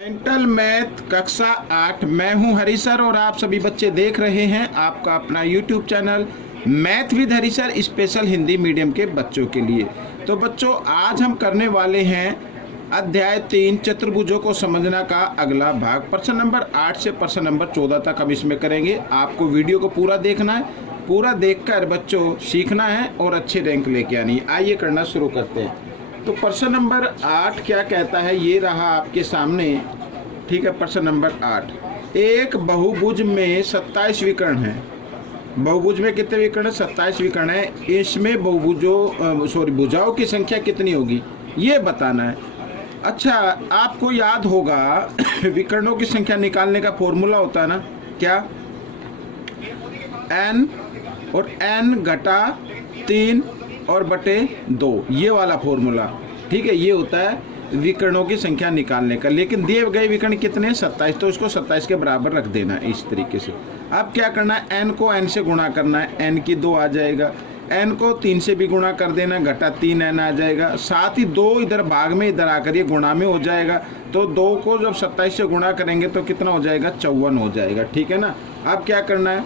Mental math कक्षा 8। मैं हूं हरी सर और आप सभी बच्चे देख रहे हैं आपका अपना YouTube channel math with Hari sir special Hindi medium के बच्चों के लिए। तो बच्चों, आज हम करने वाले हैं अध्याय 3 चतुर्भुजों को समझना का अगला भाग। प्रश्न नंबर 8 से प्रश्न नंबर 14 तक हम इसमें करेंगे। आपको वीडियो को पूरा देखना है, पूरा देखकर बच्चों सीखना है और अच्छे रैंक लेके आनी है। आइए करना शुरू करते हैं। तो प्रश्न नंबर 8 क्या कहता है, ये रहा आपके सामने। ठीक है, प्रश्न नंबर 8। एक बहुभुज में 27 विकर्ण है। बहुभुज में कितने विकर्ण है? 27 विकर्ण है। इसमें भुजाओं की संख्या कितनी होगी ये बताना है। अच्छा, आपको याद होगा विकर्णों की संख्या निकालने का फॉर्मूला होता है ना, क्या? n और n घटा 3 और बटे 2, ये वाला फॉर्मूला। ठीक है, ये होता है विकर्णों की संख्या निकालने का। लेकिन दिए गए विकर्ण कितने? 27, तो इसको 27 के बराबर रख देना है इस तरीके से। अब क्या करना है, n को n से गुणा करना है, n की 2 आ जाएगा। n को 3 से भी गुणा कर देना, घटा 3n आ जाएगा। साथ ही 2 इधर भाग में, इधर आकर ये गुणा में हो जाएगा। तो 2 को जब 27 से गुणा करेंगे तो कितना हो जाएगा? 54 हो जाएगा। ठीक है ना। अब क्या करना है,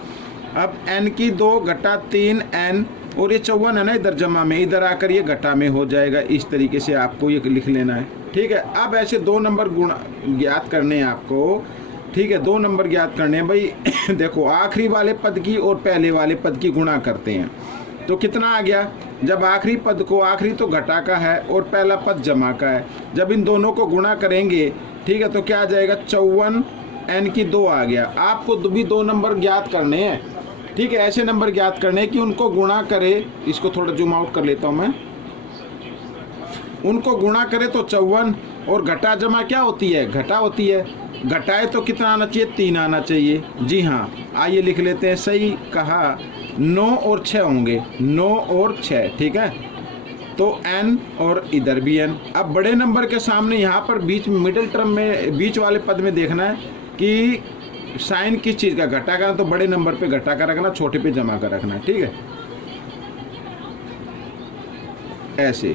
अब n की 2 घटा 3n और ये 54 है ना, इधर जमा में, इधर आकर ये घटा में हो जाएगा। इस तरीके से आपको ये लिख लेना है। ठीक है, अब ऐसे 2 नंबर गुण ज्ञात करने हैं आपको। ठीक है, 2 नंबर ज्ञात करने हैं भाई। देखो, आखिरी वाले पद की और पहले वाले पद की गुणा करते हैं तो कितना आ गया? जब आखिरी पद को, आखिरी तो घटा का है और पहला पद जमा का है, जब इन दोनों को गुणा करेंगे, ठीक है, तो क्या आ जाएगा? 54 n की 2 आ गया। आपको भी 2 नंबर ज्ञात करने हैं। ठीक है, ऐसे नंबर ज्ञात करने हैं कि उनको गुणा करे। इसको थोड़ा जूम आउट कर लेता हूं मैं। उनको गुणा करे तो 54 और घटा जमा क्या होती है? घटा होती है। घटाए तो कितना आना चाहिए? 3 आना चाहिए। जी हाँ, आइए लिख लेते हैं। सही कहा, 9 और 6 होंगे, 9 और 6। ठीक है, तो n और इधर भी n। अब बड़े नंबर के सामने यहाँ पर बीच में, मिडिल टर्म में, बीच वाले पद में देखना है कि साइन किस चीज़ का? घटा का। तो बड़े नंबर पे घटा का रखना, छोटे पे जमा का रखना। ठीक है, ऐसे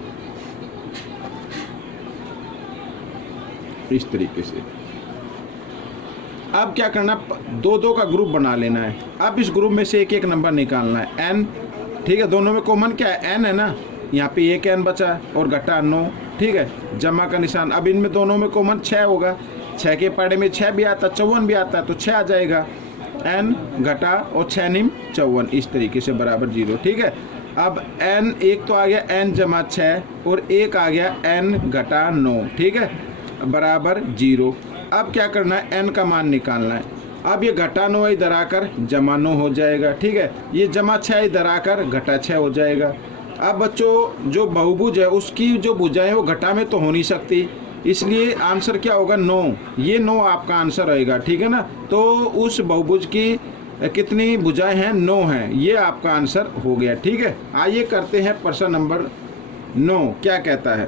इस तरीके से। अब क्या करना, 2-2 का ग्रुप बना लेना है। अब इस ग्रुप में से एक एक नंबर निकालना है, n। ठीक है, दोनों में कॉमन क्या है? n है ना। यहाँ पे एक n बचा और घटा 9। ठीक है, जमा का निशान। अब इनमें दोनों में कॉमन 6 होगा। 6 के पढ़े में 6 भी आता, 54 भी आता है, तो 6 आ जाएगा। n घटा और 6 निम 54, इस तरीके से बराबर 0। ठीक है, अब n एक तो आ गया n जमा 6 और एक आ गया n घटा 9। ठीक है, बराबर 0। अब क्या करना है, n का मान निकालना है। अब ये घटा 9 इधर आकर जमा 9 हो जाएगा। ठीक है, ये जमा 6 इधर आकर घटा 6 हो जाएगा। अब बच्चों, जो बहुभुज है उसकी जो भुजाएं वो घटा में तो हो नहीं सकती, इसलिए आंसर क्या होगा? 9। ये 9 आपका आंसर रहेगा। ठीक है ना। तो उस बहुभुज की कितनी भुजाएं हैं? 9 हैं। ये आपका आंसर हो गया। ठीक है, आइए करते हैं प्रश्न नंबर 9। क्या कहता है,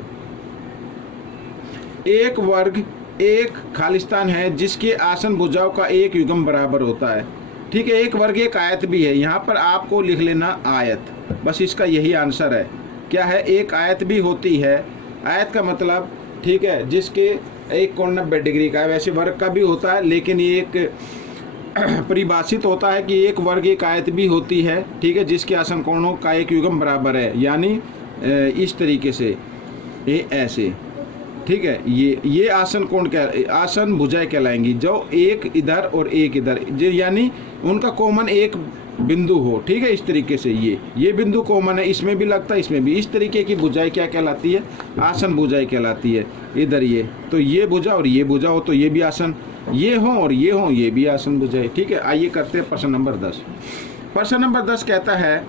एक वर्ग एक खालिस्तान है जिसके आसन भुजाओं का एक युग्म बराबर होता है। ठीक है, एक वर्ग एक आयत भी है। यहाँ पर आपको लिख लेना आयत, बस इसका यही आंसर है। क्या है? एक आयत भी होती है। आयत का मतलब, ठीक है, जिसके एक कोण 90 डिग्री का है। वैसे वर्ग का भी होता है, लेकिन ये एक परिभाषित होता है कि एक वर्ग एक आयत भी होती है। ठीक है, जिसके आसन कोणों का एक युग्म बराबर है, यानी इस तरीके से, ये ऐसे। ठीक है, ये आसन कोण क्या, आसन भुजाएं कहलाएंगी, जो एक इधर और एक इधर, यानी उनका कॉमन एक बिंदु हो। ठीक है, इस तरीके से ये बिंदु कॉमन है, इसमें भी लगता है, इसमें भी। इस तरीके की भुजाएं क्या कहलाती है? आसन भुजाएं कहलाती है। इधर ये तो ये भुजा और ये भुजा हो तो ये भी आसन, ये हो और ये हो, ये भी आसन भुजाएं। ठीक है, आइए करते हैं प्रश्न नंबर 10। प्रश्न नंबर 10 कहता है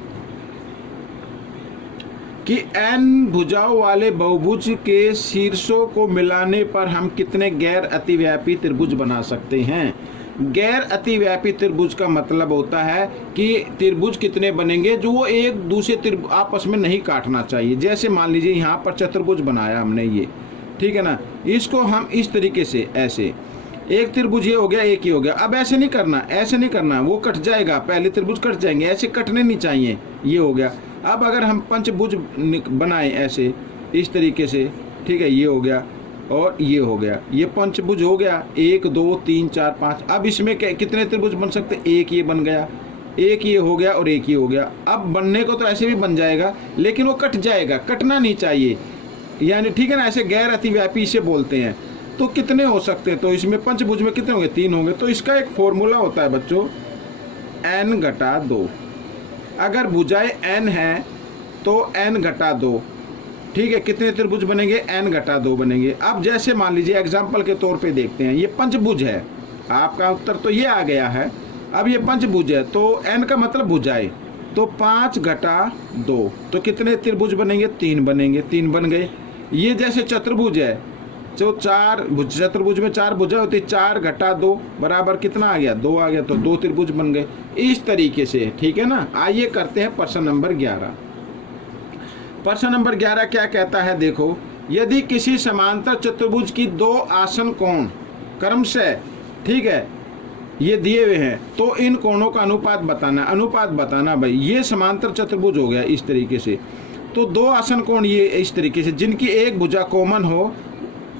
कि n भुजाओं वाले बहुभुज के शीर्षों को मिलाने पर हम कितने गैर अतिव्यापी त्रिभुज बना सकते हैं? गैर अतिव्यापी त्रिभुज का मतलब होता है कि त्रिभुज कितने बनेंगे जो वो एक दूसरे आपस में नहीं काटना चाहिए। जैसे मान लीजिए यहाँ पर चतुर्भुज बनाया हमने ये, ठीक है ना, इसको हम इस तरीके से, ऐसे एक त्रिभुज ये हो गया, एक ही हो गया। अब ऐसे नहीं करना, ऐसे नहीं करना, वो कट जाएगा, पहले त्रिभुज कट जाएंगे, ऐसे कटने नहीं चाहिए। ये हो गया। अब अगर हम पंचभुज बनाएं ऐसे, इस तरीके से, ठीक है, ये हो गया। और ये हो गया, ये पंचभुज हो गया। 1 2 3 4 5। अब इसमें कितने त्रिभुज बन सकते? एक ये बन गया, एक ये हो गया और एक ये हो गया। अब बनने को तो ऐसे भी बन जाएगा, लेकिन वो कट जाएगा, कटना नहीं चाहिए, यानी ठीक है ना, ऐसे गैर अतिव्यापी इसे बोलते हैं। तो कितने हो सकते हैं? तो इसमें पंचभुज में कितने होंगे? 3 होंगे। तो इसका एक फॉर्मूला होता है बच्चों, n घटा 2। अगर भुजाएं n है तो n घटा 2, ठीक है। कितने त्रिभुज बनेंगे? n घटा 2 बनेंगे। अब जैसे मान लीजिए एग्जाम्पल के तौर पे देखते हैं, ये पंचभुज है, आपका उत्तर तो ये आ गया है। अब ये पंचभुज है तो n का मतलब भुजाएं, तो 5 घटा 2, तो कितने त्रिभुज बनेंगे? 3 बनेंगे, 3 बन गए। ये जैसे चतुर्भुज है, जो 4 चतुर्भुज में 4 भुजा होती, 4 घटा 2 बराबर कितना आ गया? 2 आ गया, तो 2 त्रिभुज बन गए। इस तरीके से, ठीक है ना। आइए करते हैं प्रश्न नंबर 11। प्रश्न नंबर 11 क्या कहता है? देखो, यदि किसी समांतर चतुर्भुज की 2 आसन कोण क्रमशः, ठीक है, ये दिए हुए हैं, तो इन कोणों का अनुपात बताना। अनुपात बताना भाई, ये समांतर चतुर्भुज हो गया इस तरीके से। तो 2 आसन कोण ये इस तरीके से, जिनकी एक भुजा कॉमन हो,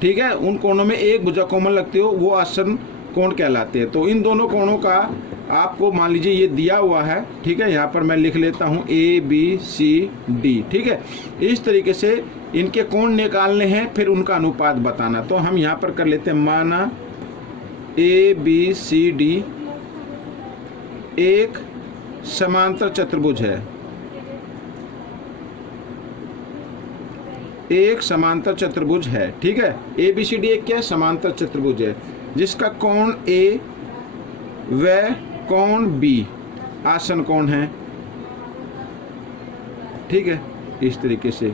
ठीक है, उन कोणों में एक भुजा कॉमन लगती हो, वो आसन कोण कहलाते हैं। तो इन दोनों कोणों का आपको मान लीजिए ये दिया हुआ है, ठीक है, यहाँ पर मैं लिख लेता हूँ ABCD, ठीक है। इस तरीके से इनके कोण निकालने हैं, फिर उनका अनुपात बताना। तो हम यहाँ पर कर लेते हैं, माना ABCD एक समांतर चतुर्भुज है, एक समांतर चतुर्भुज है, ठीक है। ABCD एक क्या है? समांतर चतुर्भुज है, जिसका कोण A व कोण B आसन कोण है, ठीक है, इस तरीके से।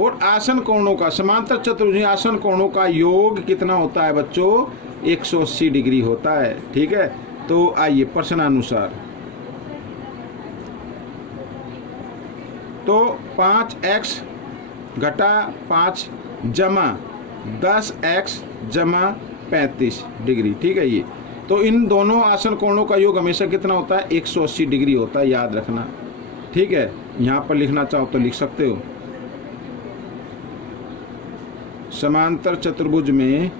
और आसन कोणों का, समांतर चतुर्भुज आसन कोणों का योग कितना होता है बच्चों? 180 डिग्री होता है, ठीक है। तो आइए प्रश्नानुसार, तो 5x घटा 5 जमा 10x जमा 35 डिग्री, ठीक है। ये तो इन दोनों आसन कोणों का योग हमेशा कितना होता है? 180 डिग्री होता है, याद रखना, ठीक है। यहाँ पर लिखना चाहो तो लिख सकते हो। समांतर चतुर्भुज में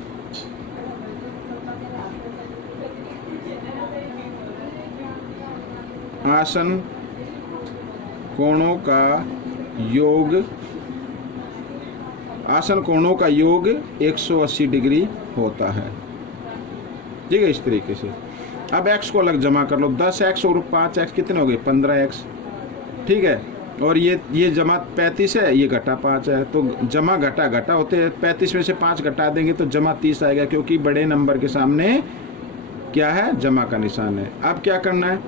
आसन कोणों का योग, आसन कोणों का योग 180 डिग्री होता है, ठीक है, इस तरीके से। अब x को अलग जमा कर लो, 10x और 5x कितने हो गए? 15x, ठीक है। और ये जमा 35 है, ये घटा 5 है, तो जमा घटा घटा होते हैं, 35 में से 5 घटा देंगे तो जमा 30 आएगा, क्योंकि बड़े नंबर के सामने क्या है? जमा का निशान है। अब क्या करना है?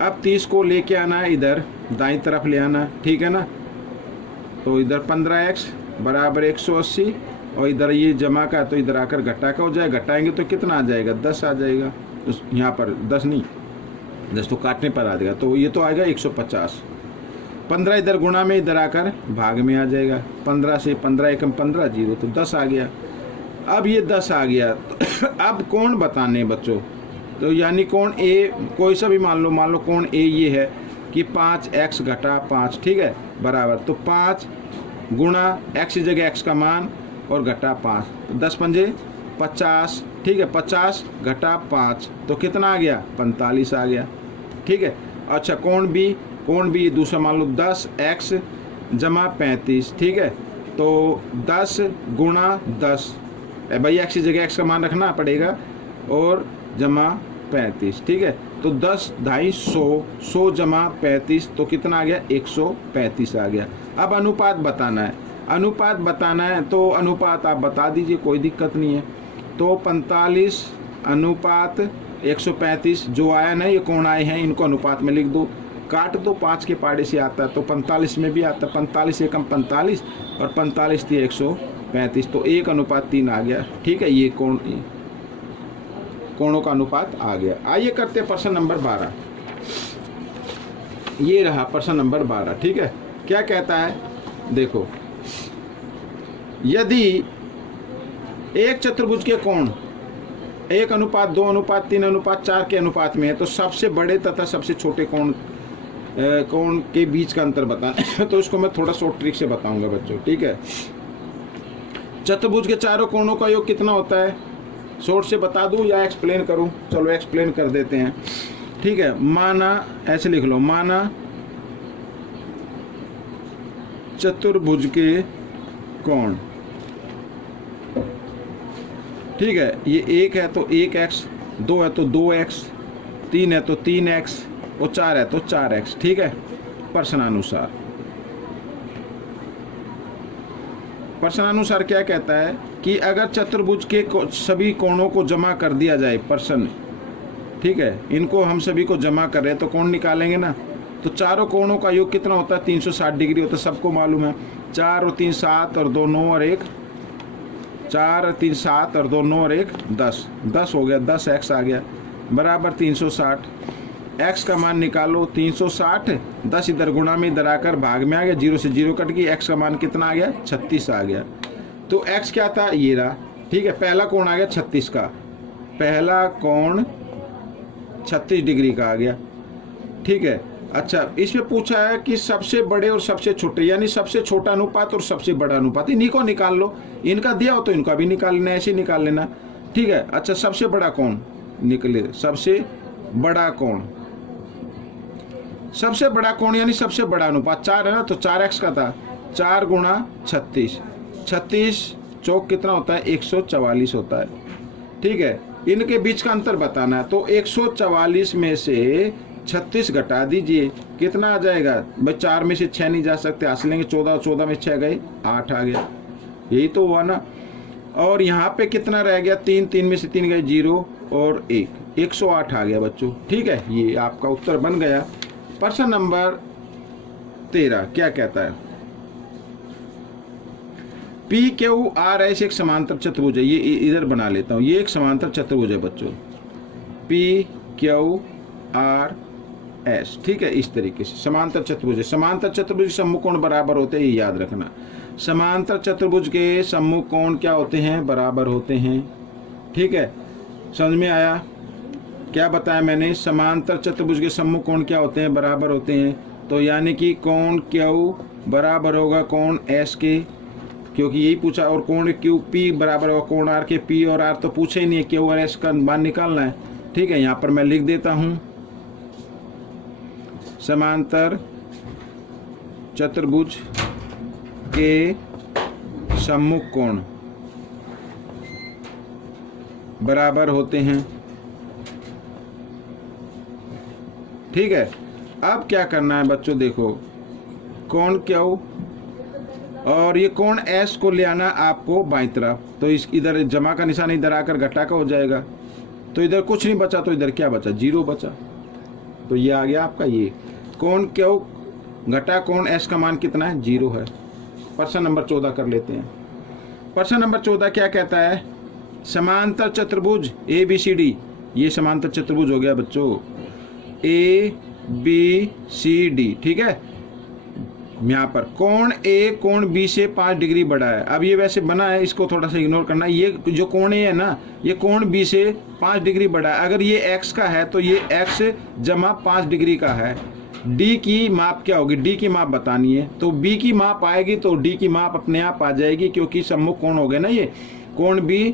अब 30 को लेके आना है, इधर दाईं तरफ ले आना, ठीक है ना। तो इधर 15x बराबर 180, और इधर ये जमा का, तो इधर आकर घटा का हो जाए, घटाएंगे तो कितना आ जाएगा? 10 आ जाएगा। यहाँ पर 10 नहीं, 10 तो काटने पर आ जाएगा, तो ये तो आएगा 150। 15 इधर गुणा में, इधर आकर भाग में आ जाएगा। 15 से 15 एकम 15, 0, तो 10 आ गया। अब ये 10 आ गया। अब कोण बताने बच्चों, तो यानी कोण A कोई सा भी मान लो कोण A ये है कि 5x घटा 5, ठीक है, बराबर, तो 5 गुणा x की जगह x का मान और घटा 5, तो 10 पंजे 50, ठीक है, 50 घटा 5 तो कितना आ गया? 45 आ गया, ठीक है। अच्छा, कोण B दूसरा मान लो 10x जमा 35, ठीक है, तो 10 गुणा 10, भाई x की जगह x का मान रखना पड़ेगा, और जमा 35, ठीक है। तो 10 ढाई 100 जमा 35 तो कितना आ गया? 135 आ गया। अब अनुपात बताना है, अनुपात बताना है तो अनुपात आप बता दीजिए, कोई दिक्कत नहीं है। तो 45 अनुपात 135 जो आया ना, ये कोण आए हैं, इनको अनुपात में लिख दो, काट दो, 5 के पाड़े से आता है तो 45 में भी आता है, 45 एकम 45 और 45 थी 135, तो 1:3 आ गया, ठीक है। ये कोणों का अनुपात आ गया। आइए करते हैं प्रश्न नंबर 12। ये रहा प्रश्न नंबर 12, ठीक है। क्या कहता है? देखो, यदि एक चतुर्भुज के कोण 1:2:3:4 के अनुपात में है, तो सबसे बड़े तथा सबसे छोटे कोण के बीच का अंतर बताना। तो इसको मैं थोड़ा शॉर्ट ट्रिक से बताऊंगा बच्चों, ठीक है। चतुर्भुज के चारों कोणों का योग कितना होता है? शॉर्ट से बता दूं या एक्सप्लेन करूं? चलो एक्सप्लेन कर देते हैं, ठीक है। माना, ऐसे लिख लो, माना चतुर्भुज के कोण, ठीक है, ये 1 है तो 1x, 2 है तो 2x, 3 है तो 3x और 4 है तो 4x, ठीक है। प्रश्नानुसार, प्रश्नानुसार क्या कहता है कि अगर चतुर्भुज के सभी कोणों को जमा कर दिया जाए, प्रश्न, ठीक है, इनको हम सभी को जमा कर रहे हैं तो कोण निकालेंगे ना, तो चारों कोणों का योग कितना होता है? 360 डिग्री होता है, सबको मालूम है। 4 और 3 7 और 2 9 और 1 4 और 3 7 और 2 9 और 1 10, 10 हो गया, 10x आ गया बराबर 360। x का मान निकालो 360, 10 इधर गुणा में इधर आकर भाग में आ गया, 0 से 0 कट गई, x का मान कितना आ गया? 36 आ गया। तो x क्या था? ये रहा, ठीक है। पहला कोण आ गया 36 का, पहला कोण 36 डिग्री का आ गया, ठीक है। अच्छा, इसमें पूछा है कि सबसे बड़े और सबसे छोटे, यानी सबसे छोटा अनुपात और सबसे बड़ा अनुपात, इन्हीं को निकाल लो। इनका दिया हो तो इनका भी निकाल लेना, ऐसे निकाल लेना, ठीक है। अच्छा, सबसे बड़ा कोण निकले, सबसे बड़ा कोण, सबसे बड़ा कोण यानी सबसे बड़ा अनुपात 4 है ना, तो 4x का था, 4 गुणा 36, 36 चौक कितना होता है? 144 होता है, ठीक है। इनके बीच का अंतर बताना है, तो 144 में से 36 घटा दीजिए, कितना आ जाएगा भाई? 4 में से 6 नहीं जा सकते, हंस लेंगे, 14, 14 में 6 गए, 8 आ गया, यही तो हुआ ना। और यहाँ पे कितना रह गया? 3, 3 में से 3 गए, 0 और 1, 108 आ गया बच्चों, ठीक है। ये आपका उत्तर बन गया। प्रश्न नंबर 13 क्या कहता है? पी क्यू आर एस एक समांतर चतुर्भुज है, ये इधर बना लेता हूं, ये एक समांतर चतुर्भुज है बच्चों, पी क्यू आर एस, ठीक है। इस तरीके से समांतर चतुर्भुज है। समांतर चतुर्भुज के सम्मुख कोण बराबर होते हैं, ये याद रखना। समांतर चतुर्भुज के सम्मुख कोण क्या होते हैं? बराबर होते हैं, ठीक है। समझ में आया? क्या बताया मैंने? समांतर चतुर्भुज के सम्मुख कोण क्या होते हैं? बराबर होते हैं। तो यानी कि कोण क्यू बराबर होगा कोण एस के, क्योंकि यही पूछा, और कोण क्यू पी बराबर होगा कोण आर के। पी और आर तो पूछे ही नहीं है, क्यू और एस का मान निकालना है, ठीक है। यहाँ पर मैं लिख देता हूँ, समांतर चतुर्भुज के सम्मुख कोण बराबर होते हैं, ठीक है। अब क्या करना है बच्चों? देखो, कोण क्यू और ये कोण एस को ले आना आपको बाईं तरफ, तो इस इधर जमा का निशान इधर आकर घटा का हो जाएगा, तो इधर कुछ नहीं बचा, तो इधर क्या बचा? 0 बचा, तो ये आ गया आपका। ये कोण क्यू घटा कोण एस का मान कितना है? 0 है। प्रश्न नंबर 14 कर लेते हैं। प्रश्न नंबर 14 क्या कहता है? समांतर चतुर्भुज ए बी सी डी, ये समांतर चतुर्भुज हो गया बच्चों, ए बी सी डी, ठीक है। यहाँ पर कोण ए कोण बी से 5 डिग्री बड़ा है। अब ये वैसे बना है, इसको थोड़ा सा इग्नोर करना। ये जो कोण ए है ना, ये कोण बी से 5 डिग्री बड़ा है। अगर ये x का है तो ये x जमा 5 डिग्री का है। d की माप क्या होगी? d की माप बतानी है, तो b की माप आएगी तो d की माप अपने आप आ जाएगी, क्योंकि सम्मुख कोण हो गए ना, ये कोण b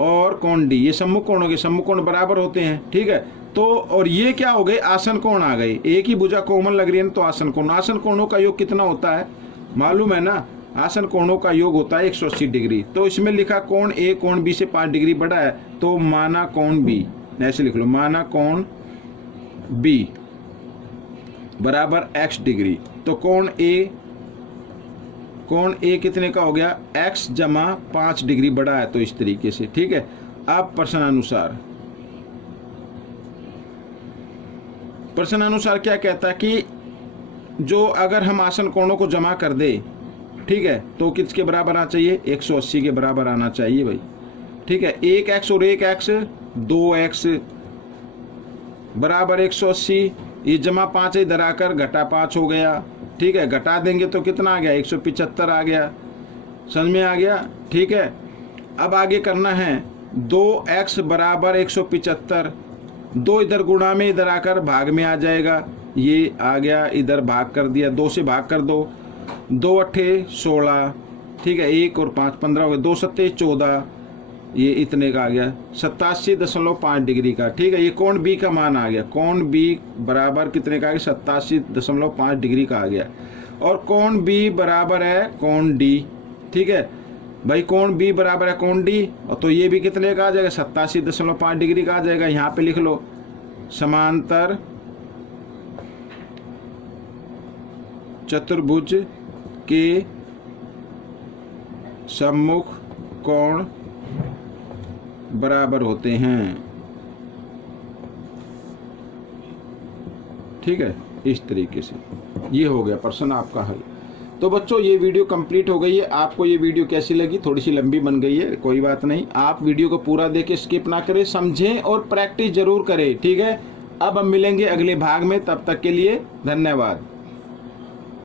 और कोण d, ये सम्मुख कोण हो गए, सम्मुख कोण बराबर होते हैं, ठीक है। तो और ये क्या हो गए? आसन कोण आ गए। एक ही भुजा कोमल लग रही है ना, तो आसन कोण। आसन कोणों का योग कितना होता है? मालूम है ना, आसन कोणों का योग होता है 180 डिग्री। तो इसमें लिखा कोण ए कोण बी से 5 डिग्री बड़ा है, तो माना कोण बी, ऐसे लिख लो, माना कोण बी बराबर x डिग्री। तो कोण ए कितने का हो गया? x जमा 5 डिग्री बड़ा है, तो इस तरीके से, ठीक है। अब प्रश्नानुसार क्या कहता है कि जो अगर हम आसन कोणों को जमा कर दे, ठीक है, तो किसके बराबर आना चाहिए? 180 के बराबर आना चाहिए भाई, ठीक है। 1x और 1x 2x बराबर 180, ये जमा 5 इधर आकर घटा 5 हो गया, ठीक है। घटा देंगे तो कितना आ गया? 175 आ गया। समझ में आ गया? ठीक है। अब आगे करना है, 2x बराबर 175, 2 इधर गुणा में इधर आकर भाग में आ जाएगा, ये आ गया, इधर भाग कर दिया, 2 से भाग कर दो, 2 अट्ठे 16, ठीक है, 1 और 5 15 हो गए, 2 सत्ते 14, ये इतने का आ गया 87.5 डिग्री का। ठीक है, ये कोण बी का मान आ गया, कोण बी बराबर कितने का आ गया 87.5 डिग्री का आ गया। और कोण बी बराबर है कोण डी। ठीक है भाई, कोण बी बराबर है कोण डी, और तो ये भी कितने का आ जाएगा 87.5 डिग्री का आ जाएगा। यहाँ पे लिख लो समांतर चतुर्भुज के सम्मुख कोण बराबर होते हैं। ठीक है, इस तरीके से ये हो गया प्रश्न आपका हल। तो बच्चों ये वीडियो कंप्लीट हो गई है। आपको ये वीडियो कैसी लगी? थोड़ी सी लंबी बन गई है, कोई बात नहीं, आप वीडियो को पूरा देखें, स्किप ना करें, समझें और प्रैक्टिस जरूर करें। ठीक है, अब हम मिलेंगे अगले भाग में, तब तक के लिए धन्यवाद।